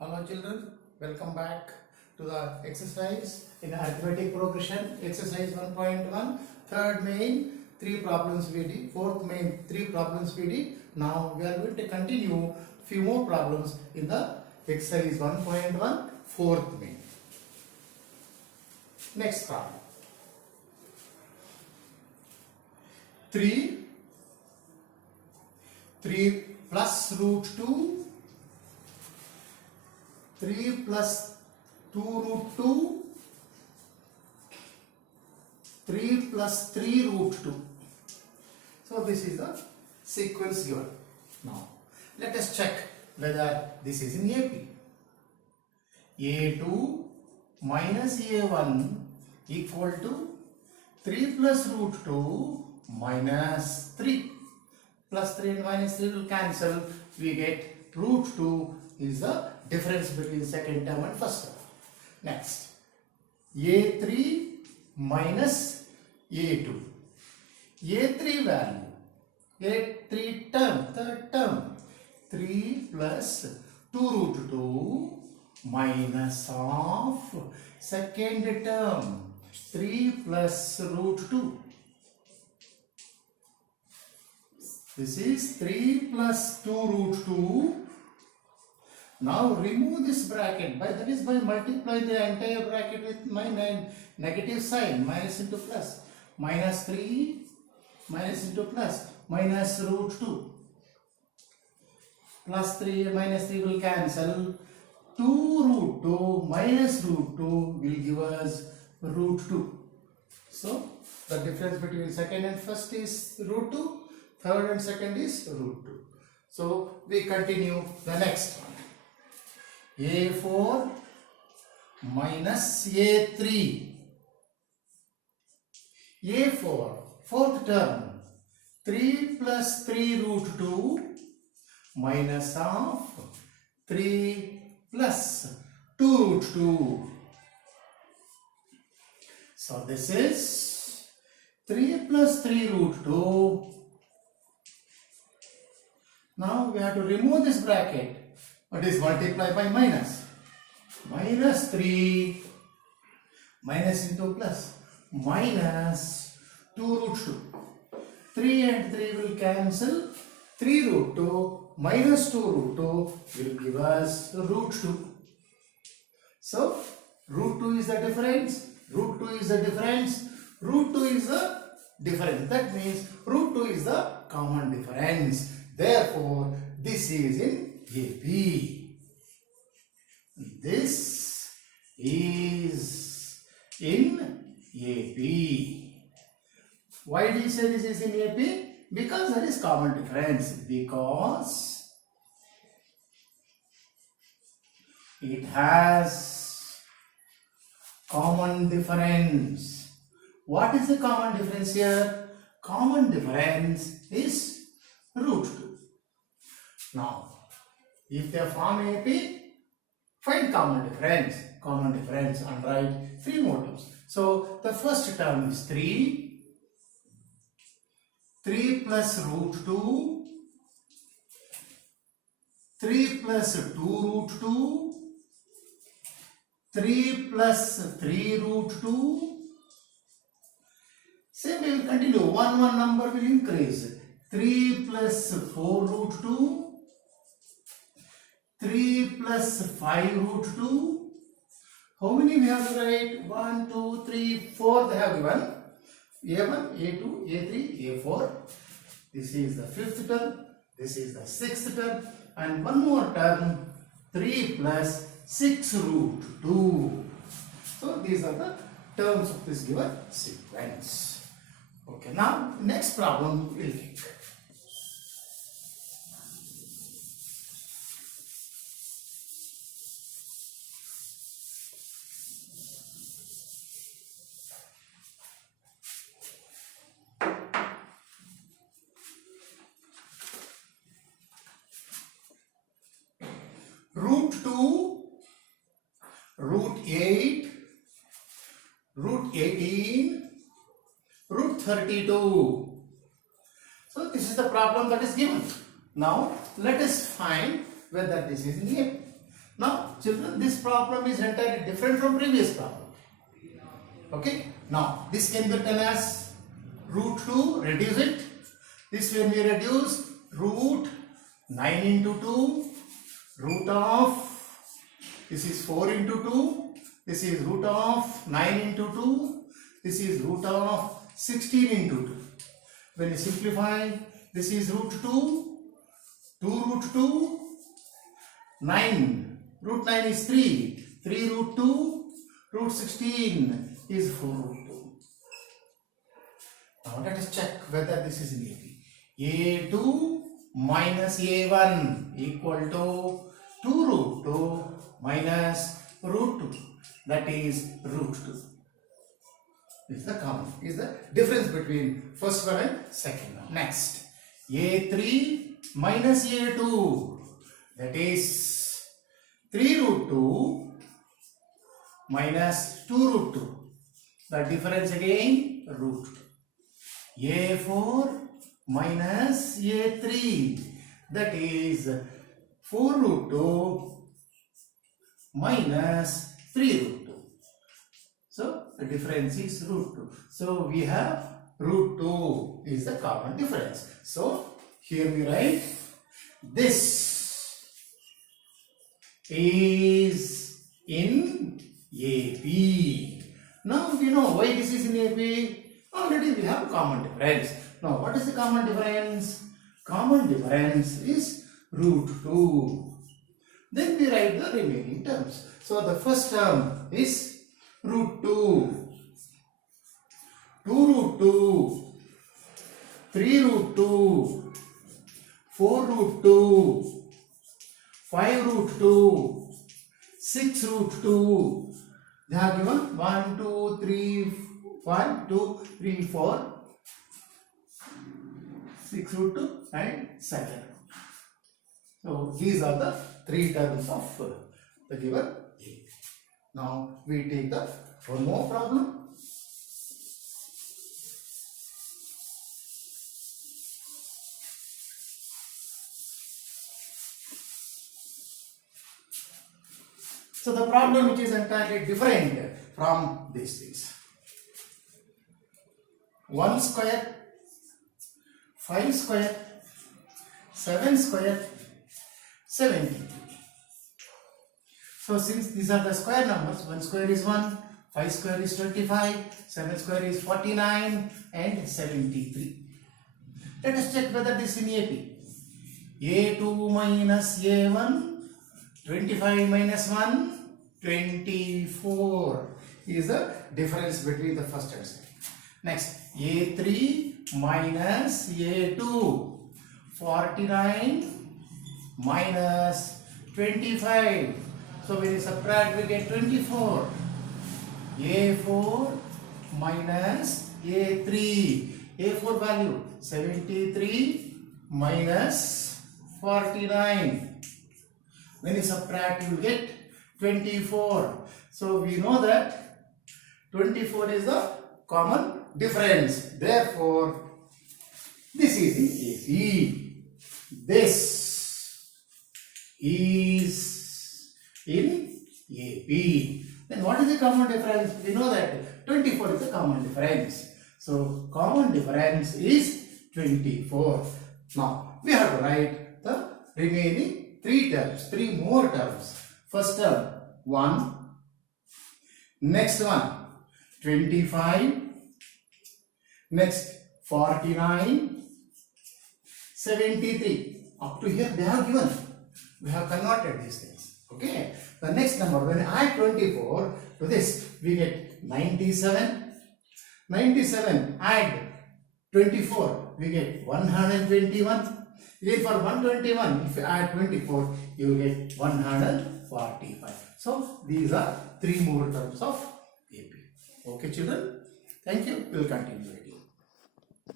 Hello children, welcome back to the exercise in arithmetic progression, exercise 1.1, third main, 3 problems we did, fourth main, 3 problems we did. Now we are going to continue few more problems in the exercise 1.1, fourth main. Next problem. 3 plus root 2, 3 plus 2 root 2, 3 plus 3 root 2. So this is the sequence given. Now let us check whether this is in AP. A2 minus A1 equal to 3 plus root 2 minus 3. Plus 3 and minus 3 will cancel. We get root 2 is the difference between second term and first term. Next, A3 minus A2. A3 value, A3 term, third term, 3 plus 2 root 2 minus of second term, 3 plus root 2. This is 3 plus 2 root 2. Now remove this bracket by multiply the entire bracket with my negative sign, minus into plus, minus 3 minus into plus, minus root 2, plus 3 minus 3 will cancel, 2 root 2 minus root 2 will give us root 2. So the difference between second and first is root 2, third and second is root 2. So we continue the next one. A4 minus A3. A4, fourth term, 3 plus 3 root 2 minus of 3 plus 2 root 2. So this is 3 plus 3 root 2. Now we have to remove this bracket. What is multiplied by minus? Minus 3 minus into plus, minus 2 root 2. 3 and 3 will cancel. 3 root 2 minus 2 root 2 will give us root 2. So root 2 is the difference. Root 2 is the difference. Root 2 is the difference. That means root 2 is the common difference. Therefore, this is in AP. This is in AP. Why do you say this is in AP? Because there is common difference. Because it has common difference. What is the common difference here? Common difference is root 2. Now, if they form AP, find common difference. Common difference and write 3 more terms. So the first term is 3. 3 plus root 2. 3 plus 2 root 2. 3 plus 3 root 2. Same we will continue. One number will increase. 3 plus 4 root 2. 3 plus 5 root 2. How many we have to write? 1, 2, 3, 4 they have given. A1, A2, A3, A4. This is the fifth term. This is the sixth term. And one more term, 3 plus 6 root 2. So these are the terms of this given sequence. Okay, now next problem we'll take. Root 2, root 8, root 18, root 32. So this is the problem that is given. Now let us find whether this is in A. Now, children, this problem is entirely different from previous problem. Okay. Now, this can be written as root 2, reduce it. This when we reduce root 9 into 2, root of, this is 4 into 2, this is root of 9 into 2, this is root of 16 into 2. When you simplify, this is root 2, 2 root 2, 9, root 9 is 3, 3 root 2, root 16 is 4 root 2. Now let us check whether this is in AP. A2 minus A1 equal to 2 root 2 minus root 2, that is root 2. This is the common, is the difference between first one and second one. Next, A3 minus A2, that is 3 root 2 minus 2 root 2. The difference again, root 2. A4 minus A3, that is 4 root 2 minus 3 root 2. So the difference is root 2. So we have root 2 is the common difference. So here we write this is in AP. Now we know why this is in AP. Already we have common difference. Now what is the common difference? Common difference is root 2. Then we write the remaining terms. So the first term is root 2, 2 root 2, 3 root 2, 4 root 2, 5 root 2, 6 root 2. They have given 1, 2, 3, 1, 2, 3, 4, 6 root 2 and 7. So these are the three terms of the given A. Now we take the one more problem. So the problem which is entirely different from these things. 1 square, 5 square, 7 square, 73. So since these are the square numbers, 1 square is 1, 5 square is 25, 7 square is 49 and 73. Let us check whether this is in AP. A2 minus A1, 25 minus 1, 24 is the difference between the first and second. Next, A3 minus A2, 49 minus 25. So when you subtract, we get 24. A4 minus A3. A4 value 73 minus 49. When you subtract, you get 24. So we know that 24 is the common difference. Therefore, this is in AP. This is in AP. Then what is the common difference? We know that 24 is the common difference. So common difference is 24. Now we have to write the remaining three more terms. First term 1, next one 25, next 49, 73. Up to here they have given. We have converted these things. Okay. The next number, when I add 24 to this, we get 97. 97 add 24, we get 121. Again for 121, if you add 24, you get 145. So these are three more terms of AP. Okay children, thank you. We will continue the video.